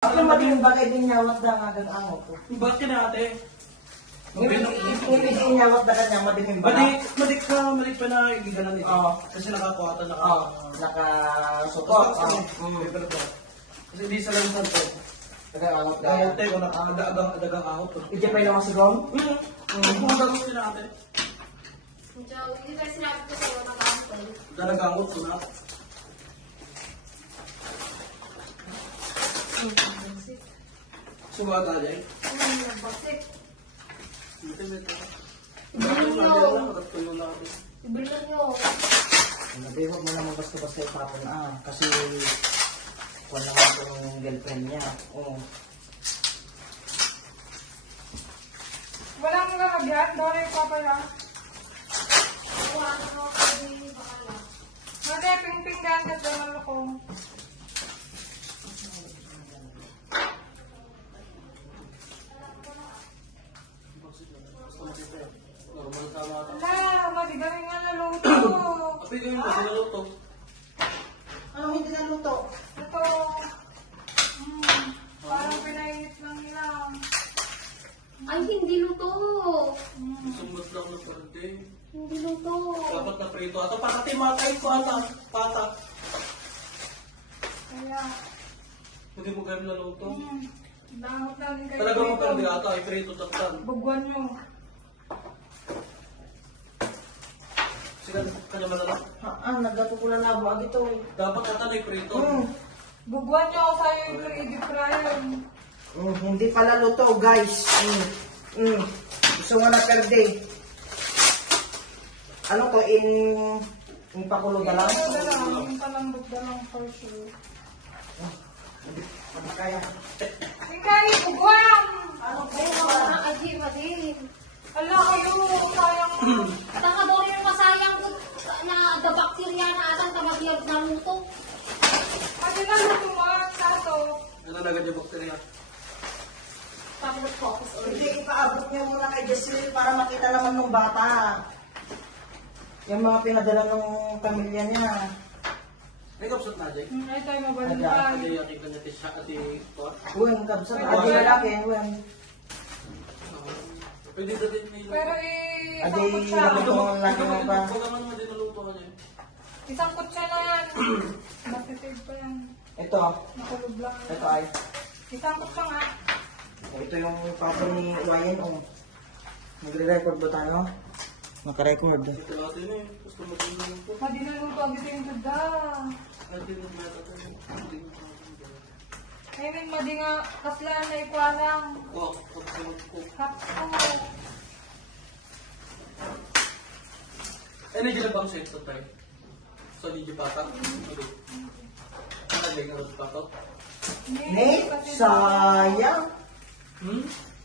Ako maging bagay din nyawat na nga ang ko. Bakit na ate? Hindi nyawat na kanya madiming ba? Madik pa na giganan nito. Kasi nakakuhatan na nakasutot. Kasi hindi sa lang santo. Gamot tayo, dagang ahot. Hindi pa yung masigong? Kung gamot sila ate. Hindi tayo sinabi ko sa'yo na kahapon. Dalagangot ko na. Sumaga dyan. Nagbasik. Ibilin Ibilin nyo. Nabibog mo naman basta-basta itapon kasi kung naman itong girlfriend niya. Walang lalagyan, dole pa pala. Wala na ako pwede bakala. Mali, ping-pinggan ka sa malukong. Normal tama ata. Wala, madigaling nga naluto. Kapit yun, kasi naluto. Ano hindi naluto? Ito. Parang pinainit lang nila. Ay, hindi luto. Sumbat lang ng parante. Hindi luto. Dapat na prito. Ato pakati matay ko ata. Pata. Kaya, Hindi mo kayo naluto. dangot na din kayo. Talaga mo pero di ata. Ay prito taktan. Bugwan nyo. Sige, kanya malala. Nagkatupula na ako ito. Dapat ata na prito. Bugwan nyo ako sa'yo yung i-deep fryer. Hindi pala luto, guys. Gusto nga na perde. Ano to, in pakulog na lang? Yung palambog na lang for sure. Ano kaya? Ikaw, bugwan! Ano Ay, mga aji pa din. Ala kayo, sayang. Taka daw rin masayang ko na the bacteria na atang tamagyag na luto. Kasi lang natumat sa ito. Ano na ganyan bakterya? Tapos focus ulit. Hindi, ipaabot niyo muna kay Jessil para makita naman ng bata. Yung mga pinadala ng pamilya niya. May kapsat na dyan. Ay tayo mabalintay. Ate, yakita niya ti siya, ati Tor. Uwing, kabsa. Adi lalaki, uwing. Pwede na din may Pero Adi, isang kutsa. naluto lagi mo pa. Huwag naman mo din naluto ka niya. Isang kutsa na yan. Matitid pa yan. Ito, Nakulog lang. ito ay. Isang kutsa nga. Ito yung papa ni Ryan, Nagre-record ba tayo? Naka-record. Ito natin eh. Gusto mo din naluto. Madi na luto agad yung duda. Ate, nagmata tayo. I mean, madi nga kasla na ikwarang. Oh, pagsunod ko. Kapso. Eh, nandiyan na bang set to tayo? So, hindi pata? Okay. Nakagay na rin pato? Nate, sayang.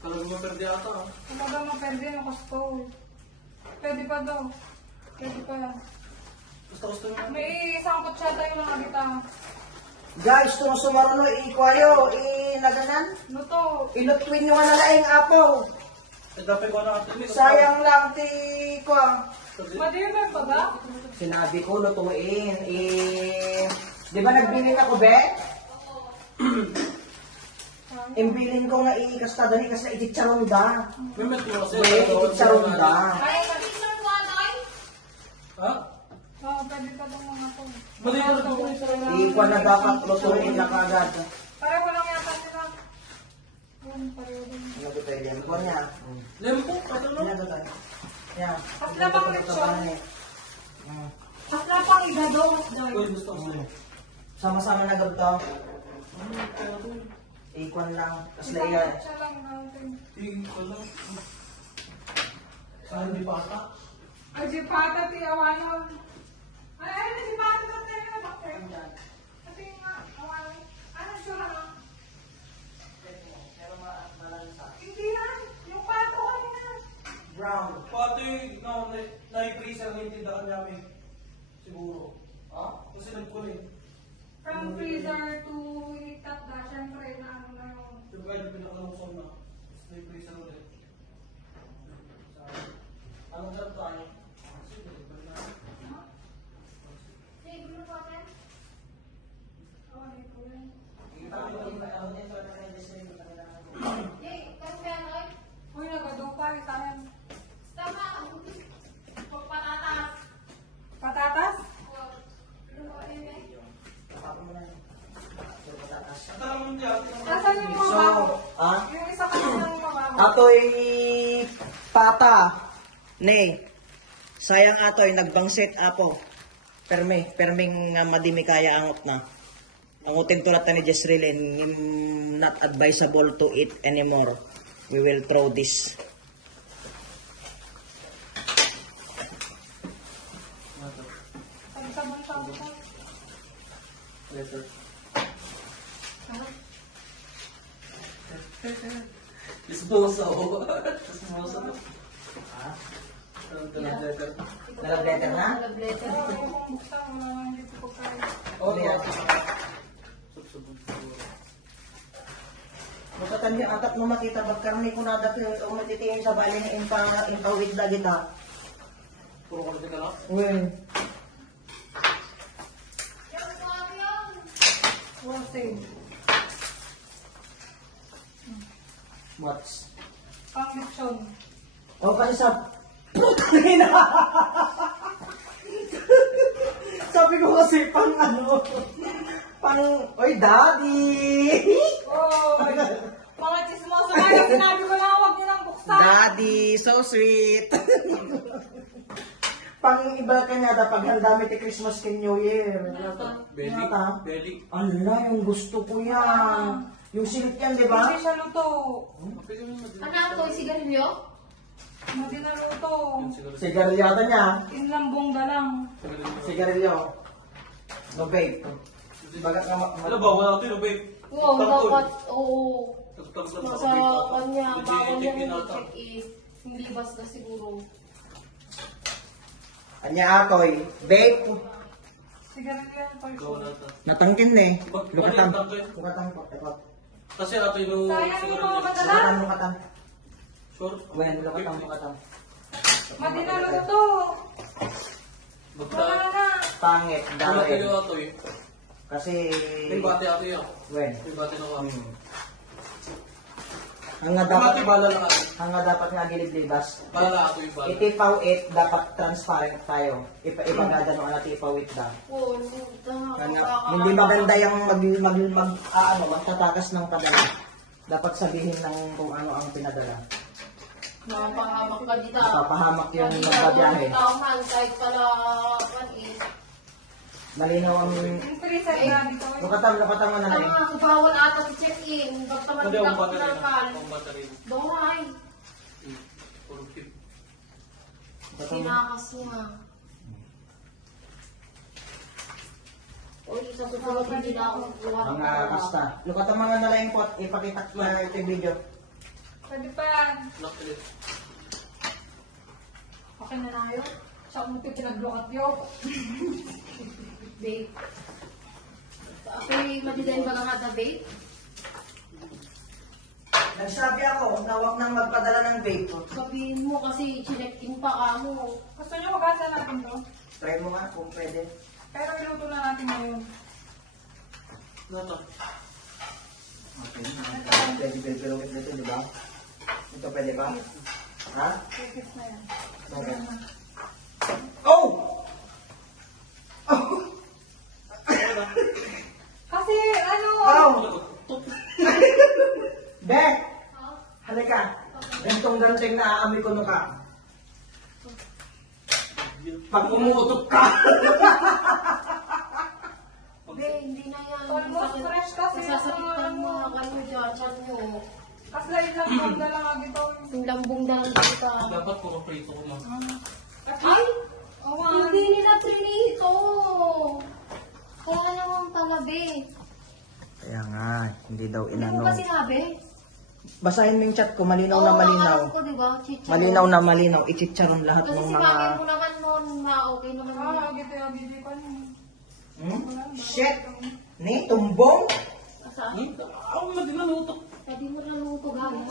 Kalau mo perde ata ah. Kumaga maperde yung kasto. Pwede pa daw. Pwede pa yan. Gusto naman. May isang kutsa tayo mga kita. Guys, kung sumaruno, ikwayo, naganan. Luto. Inutwin nyo nga na laing apo. Eh, dapat ko na ate. Sayang lang, ti kwa. Madi yun ba ba? Sinabi ko, lutuin. Di ba nagbiling ako, be? Imbilin ko nga ikastada ni kasi ititsarong da. May met mo kasi. Be, ititsarong da. Ay, picture ko atoy. Ha? Oo, pwede pa itong mga to. Mali ko na po. Ikwa na dapat lutuin na kagad. Pareho lang yata sila. Yun, pareho din. Ano ba tayo yan? Ikwa niya. Lempo, pato no? Yan, tayo. Yan. Kasla pang lechon. Mm. Kasla pang igados doy. Uy, gusto ko sa'yo. Sama-sama na gabto. Ikwan lang. Tapos Isang laiyan. kutsa lang natin. Tingin ko lang. Saan di pata? Ay, si Pata, ti awanon. Ay, si Pata na tayo na bakit? Kasi nga, awanon. Ano sura na? Hindi yan. Yung pato kanina. Brown. Pati, na-freezer na yung tindakan namin. Siguro. Ha? Kasi nagkulit. From freezer to heat up na, syempre, na ano na yun. Yung kaya pinakalusong na. Na-freezer ulit. Anong dyan tayo? Sige, balik na. Sige, gulo po, ate. Awanin ko yan. Ikita ko yung dyan. Nasaan yung So, mabaho? ah? Yung isa ka ng mabaho. Atoy pata. Ne. Sayang atoy nagbangsit apo. Perming madimi kaya angot na. Angutin tulad ni Jezreel and not advisable to eat anymore. We will throw this. Sabon-sabon. Letter. Disposo. Disposo. Ha? Anong talang letter? Nalagletter na? Nalagletter. Pero kung buksan, wala nang hindi ko kaya. Oo. Makatan niya atat mo makita bagkarni ko na dati o matitingin sa baling impawid na kita. Puro ko na lang. Well, Closing. what's? Conviction. O kanisa. Sabi ko kasi pang ano, oy daddy! Oh, mga chismoso kayo. Sinabi ko lang huwag niyo nang buksan. Daddy, so sweet! Pang iba ka niya, pag handa mi ti Christmas ken New Year. Belly. Nata? Belly. Ala, yung gusto ko yan. Yung silip yan, di ba? Hindi siya luto. Ano to? Sigarilyo? Hindi na luto. Sigarilyo niya. Inlambong da lang. Sigarilyo. No vape. Bagat nga Ano ba? Wala ito yung babe. Oo, dapat, oo. Tagtagsan Nasa kanya, bawal niya check is, hindi basta siguro. Anya atoy, vape. Sigarilyo yan, Ikaw na ito. Natangkin eh. Lukatan. Natangkin? Lukatan po. Ekot. Kasi ato yung... Sayang yung mga madala. Lukatan, lukatan. Sure? Wen, lukatan, lukatan. Madi na luto. Basta... Wala na. Pangit, Wala kayo dahil. ato eh. Kasi, May bati ato yun. wen. May bati na kami. Ang nga Bati dapat, bala na kami. ang nga dapat nga gilid-libas. Bala ato yung bala. Itipaw it, dapat transparent tayo. Ipagada no na tipaw it da. Oo, Hindi maganda yung magtatakas ng padala. Dapat sabihin ng kung ano ang pinadala. Mapahamak ka dito. Papahamak yung Kanina, magbabiyahe. tauhan, kahit pala, Malinaw ang... Yung freezer na dito. Lukatan mo na lang. Ang bawal ata si check-in. Basta Hindi magkita akong ko bata rin. nakal. Akong bata rin. Doray. Puro tip. Sinakas niya. Uy, sa susunod hindi na ako magkuha ng Mga kasta. Lukatan mo na lang po at ipakita ko na ito yung video. Pwede pa yan. Lock ulit. Okay na na yun. Siya umuti pinaglukat yun. Babe. Okay, madidain ba nga na babe? Nagsabi ako na huwag nang magpadala ng vape. Sabihin mo kasi chinek-in pa ka mo. Gusto nyo magkasa natin to? Try mo nga kung pwede. Pero iluto na natin ngayon. Nata. Okay. Pwede pero ito, di ba? Ito pwede ba? Ha? Pwede na yan. Okay. Oh! Oh! Kasi ano, Oh! Be! Halika. Gantong ganting na aamoy ko no ka. Pag umuutok ka. Be, hindi na yan. Almost fresh kasi Sasakitan yung mo mga ang ano dyan, chan mo. kasi ilang na lang ito. Yung lambong na lang kita. Dapat puro prito ko na. Ay! Oo, Hindi nila trinito. Kaya naman pala, be. Kaya nga, hindi daw Hindi mo ba sinabi? Basahin mo yung chat ko, malinaw na Oo, malinaw. alam ko, diba? Chicharon. Malinaw na malinaw. Ichicharon lahat Kasi ng sinabi mga... mo naman noon na okay naman. Oo, gito yung bili ko niya. Hmm? Shit! Ni, tumbong? Saan? Ako na dinalutok. Pwede mo na luto gaya.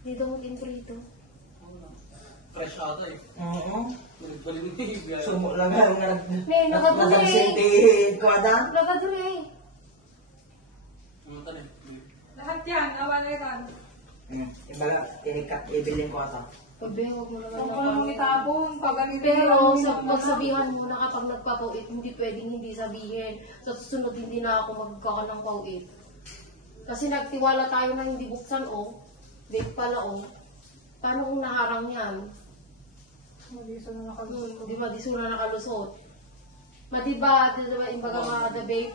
Hindi daw tinprito. Fresh ata eh. Oo. Balik-balik mo yung biyahe. Sumo lang nga May nakaduli. nagsinti kwada. Nagaduli. Ano tayo? Lahat yan, awaliran. Ibaga, ibilin ko ata. Sabi, huwag mo naman Huwag mo lang itabong, pagamitin Pero mo sa lang. pagsabihan mo na kapag nagpapauit, hindi pwedeng hindi sabihin. Sa susunod, hindi na ako magkaka ng pauit. Kasi nagtiwala tayo na hindi buksan, Date pala, Paano kung naharang yan? Mag-iso na nakalusot. Di madiso na nakalusot. Madiba, imbaga mga the babe.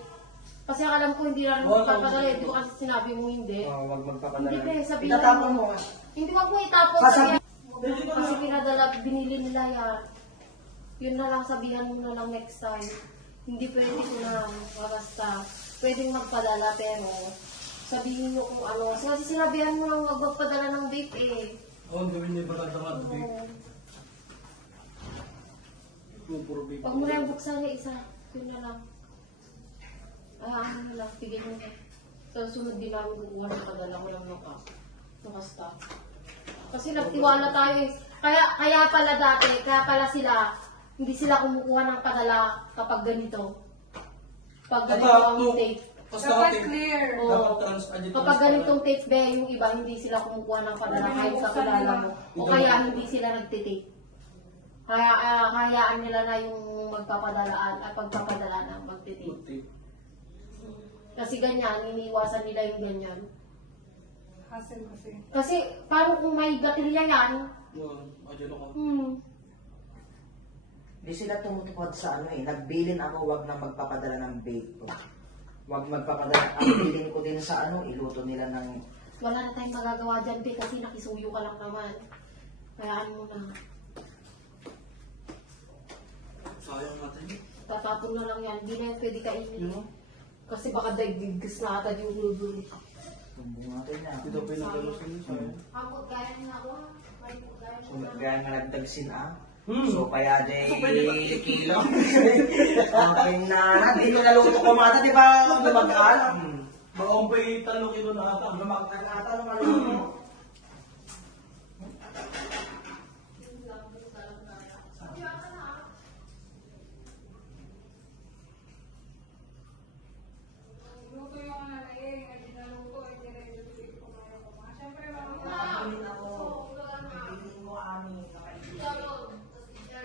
Kasi alam ko hindi na magpapadala. Hindi ko kasi sinabi mo hindi. Huwag magpapadala. Hindi pre, sabihin Itatapon mo. Hindi wag mo itapon. Sasabi- Kasi pinadala, binili nila yan. Yun na lang, sabihan mo na lang next time. Hindi pwede ko na basta. Pwedeng magpadala pero sabihin mo kung ano. Kasi sinabihan mo lang wag magpadala ng vape Oo, gawin niya ba ng vape? Puro vape. Pag mo na yung buksan na isa, yun na lang. Ano na lang, tigil mo na. Sa sunod din namin kukuha ng padala ko lang nakasta. Kasi nagtiwala tayo Kaya pala dati, kaya pala sila, hindi sila kumukuha ng padala kapag ganito. Pag ganito ang tape. Dapat clear. Oo. Kapag ganitong tape ba yung iba, hindi sila kumukuha ng padala kahit sa kilala mo. O kaya hindi sila nagtitape. Hayaan nila na yung pagpapadala na magtitape. Kasi ganyan, iniiwasan nila yung ganyan. Hassle kasi. Kasi paano kung may gatilya yan? Adyan ako. Hindi sila tumutupad sa nagbilin ako, wag na magpapadala ng vape. Wag magpapadala. Ang bilin ko din sa iluto nila ng... Wala na tayong magagawa dyan, Pe, kasi nakisuyo ka lang naman. Kayaan mo na. Sayang natin. Tatapon na lang yan. Hindi na yan pwede kainin. Kasi baka daigdigas na ata yung lulo. Tumbong natin na. Ito pinagalusin niya. Sayang. Ako, gaya na ako. Gaya So, gaya nga nagdagsin Hmm. So, kaya kilo. Okay na. Hindi nyo naluto ko mata, di ba? Lumag-alam. Baka umpay 3 kilo na ata. Lumag-ata ng maluto mo. Luto yung hindi naluto, hindi na ito kumain ko. Siyempre, mga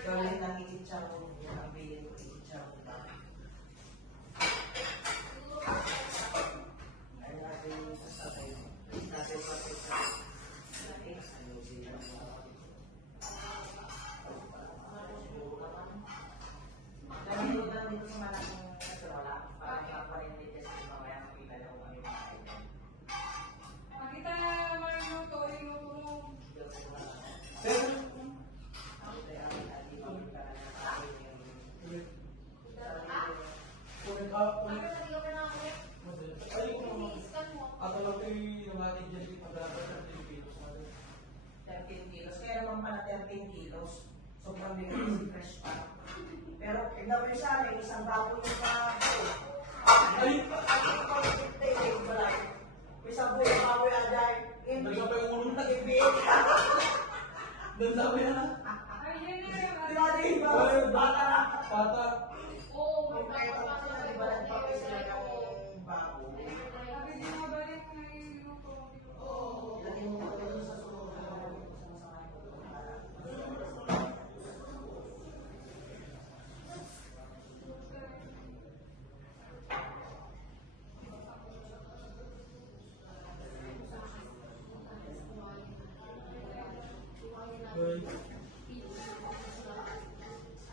Gawin lang ikitsaw. Ang bilin ko ikitsaw. Ay natin sasakay. Natin pasisay. Dahil dito sa malaking kasarola, para makaparindig kasi mamaya makita daw kami makain. Makita naman yung luto, yung luto mo. Ako lang kayo namatid dyan dito. Pagdapat ng Pilipinos natin. 13 kilos. Kaya naman pala 13 kilos. Sobrang bigat kasi fresh pa. Pero tignan mo yung sa amin, isang bago yung Ay! may saboy yung baboy aday. Nagsabay yung ulo na. Ibig. Doon sabi na. Ay, yun yung Di ba, di ba? Bata na. Bata. Oo, Kung kaya pa sila, di ba, nagpapay sila yung bago. Sabi din mo, balik na yung luto. Ilagay mo pa doon sa sunod.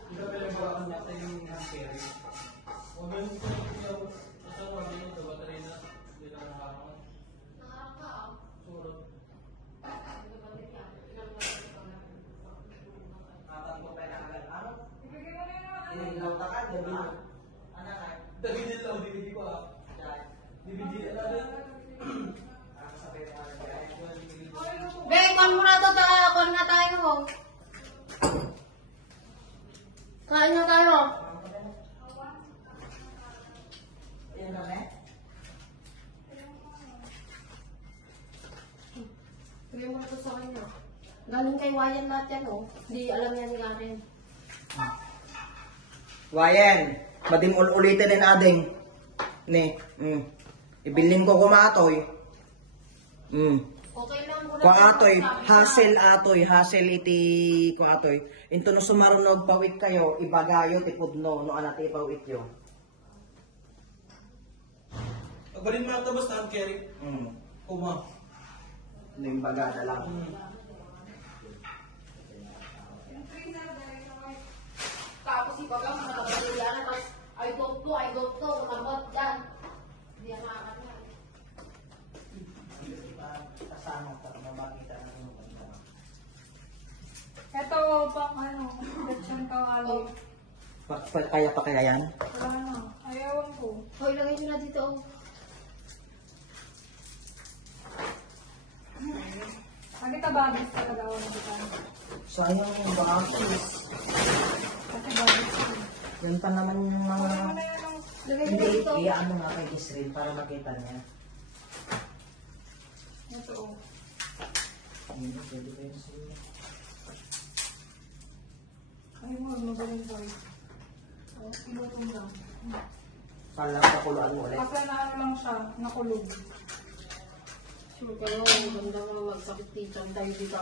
Ika pinagbakan natin yung carry. Huwag yung ikaw. Basta huwag yun ito. Battery na. Hindi na nakakangan. Surot. Matanggap pa na agad. Ano? Ibigay mo na yung Inilaw ka ka, gabi na. Ano na? DVD lang. DVD ko ah. DVD natin. Sabi ko na dyan. Be, kuhan mo na to, kuhan na tayo. Kain na tayo. Yan na, eh? Bigyan mo na to sa kanya. Galing kay Wayan lahat yan, Hindi alam yan ni Karen. Wayan, madim ulitin din ading. Ni, ibilin ko kumatoy. Okay lang muna. Kuatoy, hassle iti kuatoy. Into no sumarunog pawit kayo, ibagayo tipudno no anati pawit yo. Pagbalin mo natin basta ang carry. Uma. Hindi yung bagada lang. Tapos ibaga, nakabalilan na, tapos I don't know, nakabot dyan. Hindi yan makakanya. Kasama para mabakita na yung bagada. Ito, pang ano, lechon kawali. Kaya pa kaya yan? Wala na. Ayawan ko. Hoy, lagay nyo na dito. Lagi ka bagis talaga ako na dito. Sayang yung bakit. Kasi bagis ko. Yan pa naman yung mga... Ano na yan ang... Lagay nyo na Hindi, dito. iyaan mo nga kay Israel para makita niya. Ito. Hindi, pwede ba yun sa'yo? Ay mo, magaling boy. Ilutom lang. Kala ko pakuluan mo ulit. Kasi na ano lang siya, nakulog. Sure kayo, maganda mo magsakit dito. Tayo dito.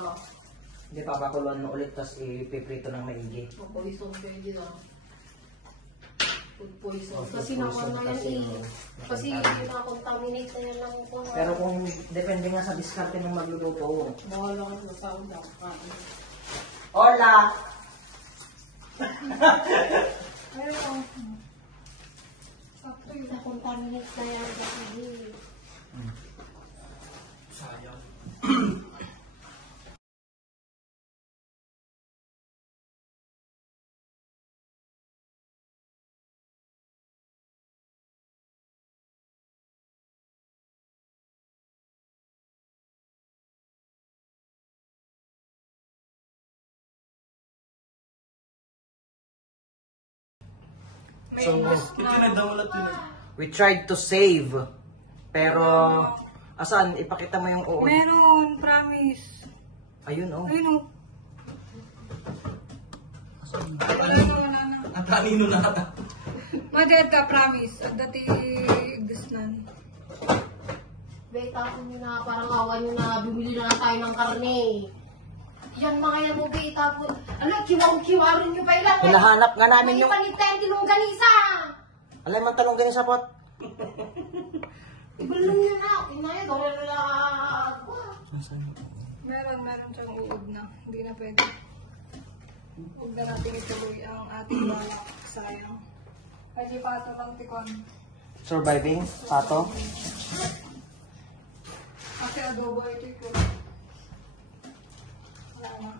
Hindi, papakuluan mo ulit, tapos ipiprito ng maigi. Poison kayo dito. Food poison. Oh, food Kasi nakuha poison na yan kasi, eh. Kasi na-contaminate na yan lang po. Pero kung depende nga sa diskarte ng magluluto. Bawal lang sa sound ako. Hola! Pero ito. Sakto yun. Na-contaminate na yan kasi. Sayang. May So, ingas Ito na. nagdamulat yun eh. We tried to save, pero asan? Ipakita mo yung uod. Meron, promise. Ayun, oh. Ayun o. Wala na, wala na. Ang kanino na ata. Madad ka, promise. At dati igdusnan. Bay, tapos nyo na, parang awan nyo na, bumili na lang tayo ng karne. Yan mga yan mo, Bay, tapos, ano, kiwang-kiwarin nyo pa ilang. Hinahanap nga namin May yung... palit tayong tinungganisa. Alam mo, talong ganyan sa pot. Ibalong nyo na, kinaya, gawin na lang. Meron siyang uod na. Hindi na pwede. Huwag na natin ituloy ang ating balak. Sayang. Ay, di pa ito ng tikon. Surviving, pato. Kasi adobo ito ito. Wala na.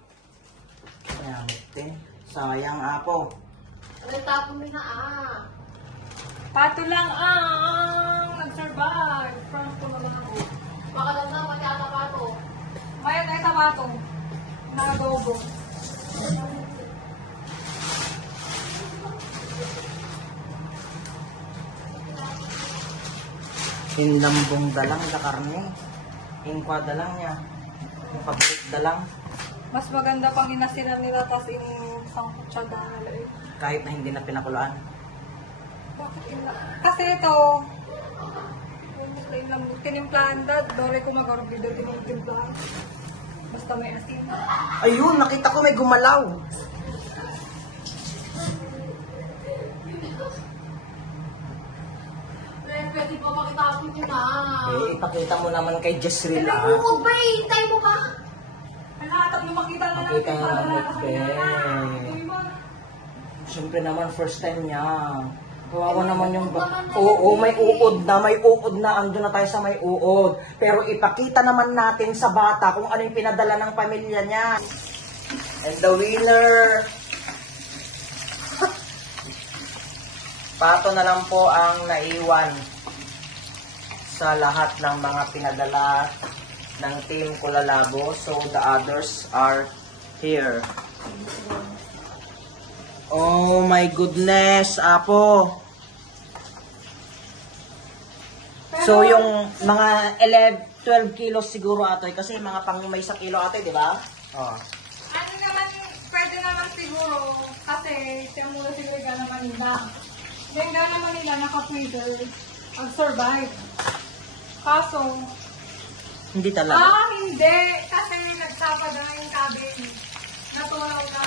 Ayan, okay. Sayang apo. Ano, tapon nyo na, Pato lang ang nag-survive. Front ko naman ako. Baka lang na, pati ata pa to. Mayroon ay tabato. Na adobo. Hinlambong dalang na karne. Hingkwa dalang niya. Yung pabrik dalang. Mas maganda pang inasinan nila tas inisang kutsada nila eh. Kahit na hindi na pinakulaan. Bakit kasi ito, tinimplahan dad, dole ko mag-orbido tinimplahan. Basta may asin. Ayun, nakita ko may gumalaw. Pwede pa makitapon nyo na. Eh, ipakita mo naman kay Jessril, Ay, huwag ba eh, hintay mo ba? Lahat mo makita na Makita natin. na Para natin, sa be. kanila. Tuloy mo. Siyempre naman, first time niya. Kawawa naman yung... Oo, may uod na. Andun na tayo sa may uod. Pero ipakita naman natin sa bata kung ano yung pinadala ng pamilya niya. And the winner... Pato na lang po ang naiwan sa lahat ng mga pinadala ng Team Kulalabo. So, the others are here. Oh my goodness, Apo. So, yung mga 12 kilos siguro, Atoy. Kasi mga pang-5 sa kilo, Atoy, di ba? Oh. Ano naman, pwede naman siguro, kasi siya muna siguro gana Manila. Then gana Manila, naka-freezer, mag-survive. Kaso, Hindi talaga. hindi, kasi nagsapa na yung cabin. Natunaw na.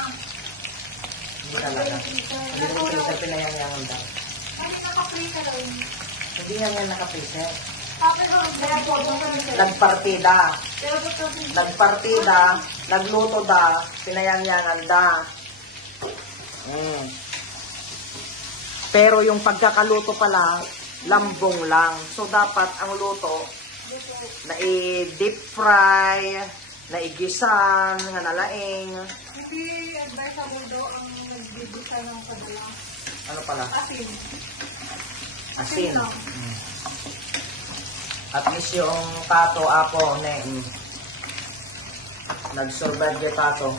Hindi talaga. Hindi mo freezer pinayangan daw. Kasi naka-freezer rin. Hindi yan nakapiset. Tapos ang kaya po ako Nagpartida. Pero po kasi, Nagpartida, nagluto da, pinayangyangan da. Mm. Pero yung pagkakaluto pala, lambong lang. So, dapat ang luto, na i-deep fry, na igisan, nga nalaing. hindi advisable daw ang nagbibisa ng kadala. Ano pala? Asin. Asin. lang. Mm. At least yung tato, apo, nag-survive yung tato.